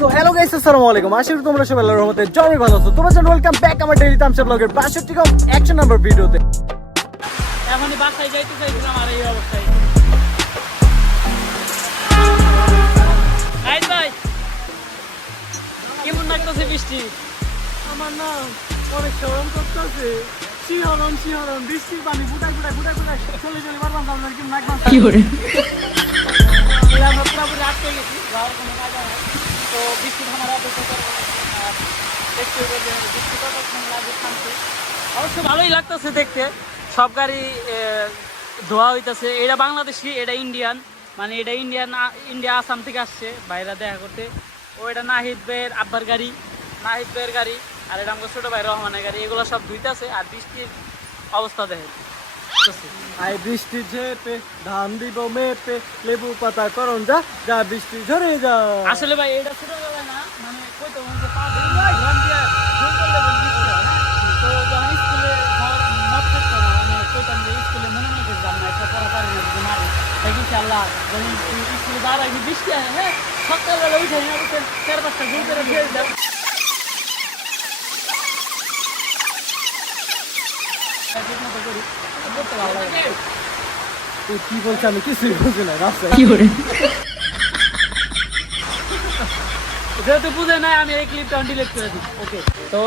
So hello guys, আসসালামু আলাইকুম। আশা করি তোমরা সবাই আল্লাহর রহমতে জয় ভালো আছো। তোমরা জানো, ওয়েলকাম ব্যাক আমার ডেইলি তামসা ব্লগের 62 অ্যাকশন নাম্বার ভিডিওতে। এখনই বাসায় যাইতে চাইছিলাম আর এই অবস্থায়। ভাই কেমন লাগতেছে বৃষ্টি? আমার না অনেক শরম করতেছে, শিহরণ বৃষ্টির পানি ফুটাই চলে পারলাম না, আপনার কি নাক কি করে আমরা পুরোপুরি আটকে গেছি, যাওয়ার কোনো জায়গা নেই। তো বৃষ্টি থামার অপেক্ষা করবো আর দেখতে হবে যে বৃষ্টি কতক্ষণ লাগে থামতে। অবশ্য ভালোই লাগতেছে দেখতে, সব গাড়ি ধোয়া হইতেছে। এটা বাংলাদেশি, এটা ইন্ডিয়ান, মানে এটা ইন্ডিয়া আসাম থেকে আসছে বাইরে দেখা করতে। ও এটা নাহিদ ভাইয়ের আব্বার গাড়ি, নাহিদ ভাইয়ের গাড়ি, আর এটা আমাকে ছোটো ভাই রহমানের গাড়ি। এগুলো সব ধুইতেছে আর বৃষ্টির অবস্থা দেখেন। আই বৃষ্টি ঝেপে ধান দিব মেপে লেবু পাতা করন যা যা বৃষ্টি ঝরে যা। আসলে ভাই এটা ছোট জায়গা না, মানে কইতে মনে পা গ্রাম দিয়ে ভুল করলে বৃষ্টি হয় না। তো যখন স্কুলে মত থাকতো না, মানে কইতাম যে স্কুলে মনে মনে করতাম না, একটা পড়া পারি না যদি মারি তাই ইনশাআল্লাহ যখন স্কুলে যাওয়ার আগে বৃষ্টি হয়, হ্যাঁ সকালবেলা উঠে না উঠে 4-5টা গোল করে দিয়ে দিতাম। তুই কি বলছিস? আমি কিছুই বুঝি না রাস্তায়। যেহেতু বুঝে নাই, আমি এই ক্লিপটা ডিলিট করে দিই। ওকে, তো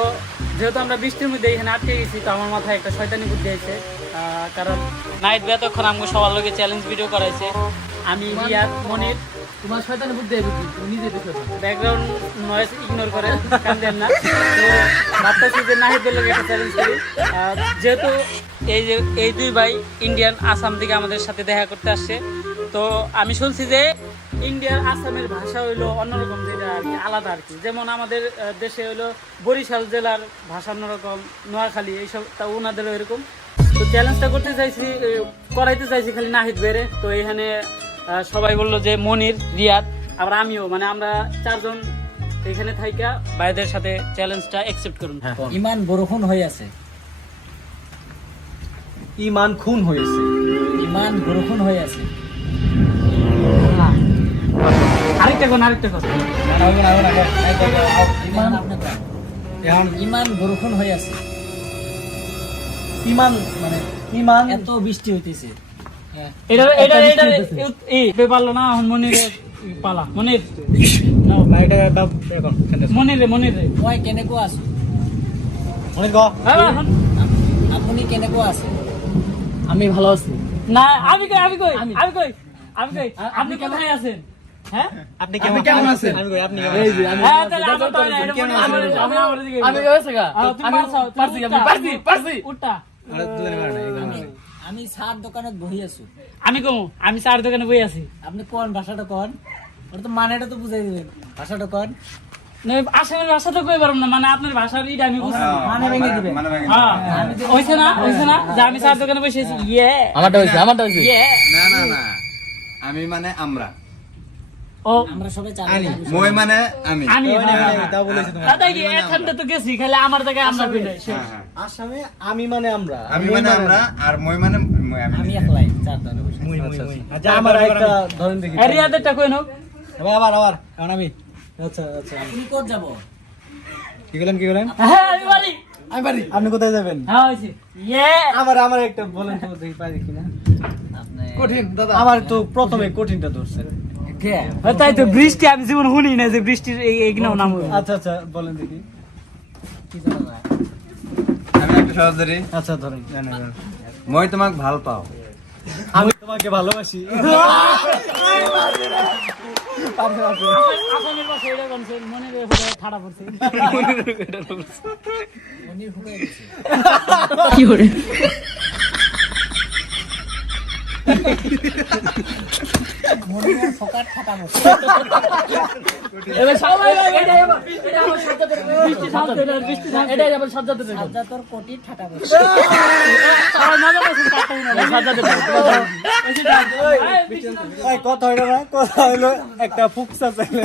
যেহেতু আমরা বৃষ্টির মধ্যে এখানে আটকে গেছি, তো আমার মাথায় একটা শয়তানি বুদ্ধি আছে। কারণ নাইট এতক্ষণ আমাকে সবার লোকে চ্যালেঞ্জ ভিডিও করাইছে। আমি রিয়াদ মনির, তোমার শয়তানি বুদ্ধি বুদ্ধি তুমি নিজে দেখো। ব্যাকগ্রাউন্ড নয়েজ ইগনোর করে কান্দেন না। তো ভাবতেছি যে নাহিদের লোক একটা চ্যালেঞ্জ করি। যেহেতু এই দুই ভাই ইন্ডিয়ান আসাম থেকে আমাদের সাথে দেখা করতে আসছে, তো আমি শুনছি যে ইন্ডিয়ার আসামের ভাষা হইলো অন্যরকম, যেটা আর কি আলাদা আর কি। যেমন আমাদের দেশে হইলো বরিশাল জেলার ভাষা অন্যরকম, নোয়াখালী এইসব, তা ওনাদেরও এরকম। তো চ্যালেঞ্জটা করাইতে চাইছি খালি নাহিদ বেড়ে। তো এখানে সবাই বললো যে মনির, রিয়াদ, আবার আমিও, মানে আমরা 4 জন এখানে থাইকা ভাইদের সাথে চ্যালেঞ্জটা অ্যাকসেপ্ট করুন। ইমান বরখন হয়ে আছে, ইমান খুন হয়েছে, ইমান বরখন হয়ে আছে। আরেকটা কোন ইমান বরখন হয়ে আছে। ইমান মানে ইমান এত বৃষ্টি হইতেছে। এটা পারলো না। এখন মনিরের পালা। মনির মনির রে ওই কেনেকো আছে, অনেক গ আপনি কেনেকো আছে? আমি ভালো আছি। না, আমি কই আপনি কোথায় আছেন? হ্যাঁ, আপনি কেমন আছেন? আমি কই আপনি কেমন এই যে আছেন? হ্যাঁ, তাহলে আমার তো না, এটা মনে আমার দিকে আমি কইছে গা, আমি পারছি উঠটা। আমি সার দোকানত বহি আছো। আমি চার দোকানে বই আছি। আপনি কোন ভাষাটা কোন? ওটা তো মানেটা তো বুঝাই দিবেন, ভাষাটা কোন? না, আসামের ভাষা তো কই পারুম না, মানে আপনার ভাষার ইটা আমি বুঝছি। মানে ভেঙে দিবেন। হ্যাঁ, হইছে না যে আমি চার দোকানে বসে আছি। ইয়ে আমারটা হইছে ইয়ে না আমি মানে আমরা, ও আমরা সবাই জানি। মই মানে আমি। তা বলেছি তোমার। দাদা কি এখানটা তো গেছি, খালি আমার জায়গায় আমরা কইলে আসামে আমি মানে আমরা, আমি মানে আমরা, আর মই মানে আমি একলাই চার দোকানে বসে। আচ্ছা আমার একটা ধরেন দেখি। রিয়াদেরটা কই নাও। আবার কারণ আমি আচ্ছা তুমি কোথা যাব? কি বলেন? হ্যাঁ, আমি পারি। আপনি কোথায় যাবেন? হ্যাঁ, হইছে ইয়ে আমার একটা বলেন তো দেখি পাই দেখি না। আপনি কঠিন দাদা, আমার তো প্রথমে কঠিনটা ধরছেন। কে? তাই তো বৃষ্টি আমি জীবন শুনি না যে বৃষ্টির এইগুলো নাম হইলো। আচ্ছা বলেন দেখি। কি জানো না? আমি একটা সহজ ধরি। আচ্ছা ধরেন। মই তোমাক ভাল পাও। আমি তোমাকে ভালোবাসি। আসামের ভাষা এটা বলছে, মনে রেখে ঠাড়া পড়ছে। মনির হুকাই গেছে। মনির ফকাট ঠাটা বসে। এবার সবাই এটা আমার শব্দতে বৃষ্টি থামছে না, এটাই আমার শব্দতে দেখো। সাজ্জা তোর কোটি ঠাটা বসে। সবাই মজা করছেন, কাটতে না শব্দতে দেখো। কথা হইলো একটা ফুকসা চাইলে।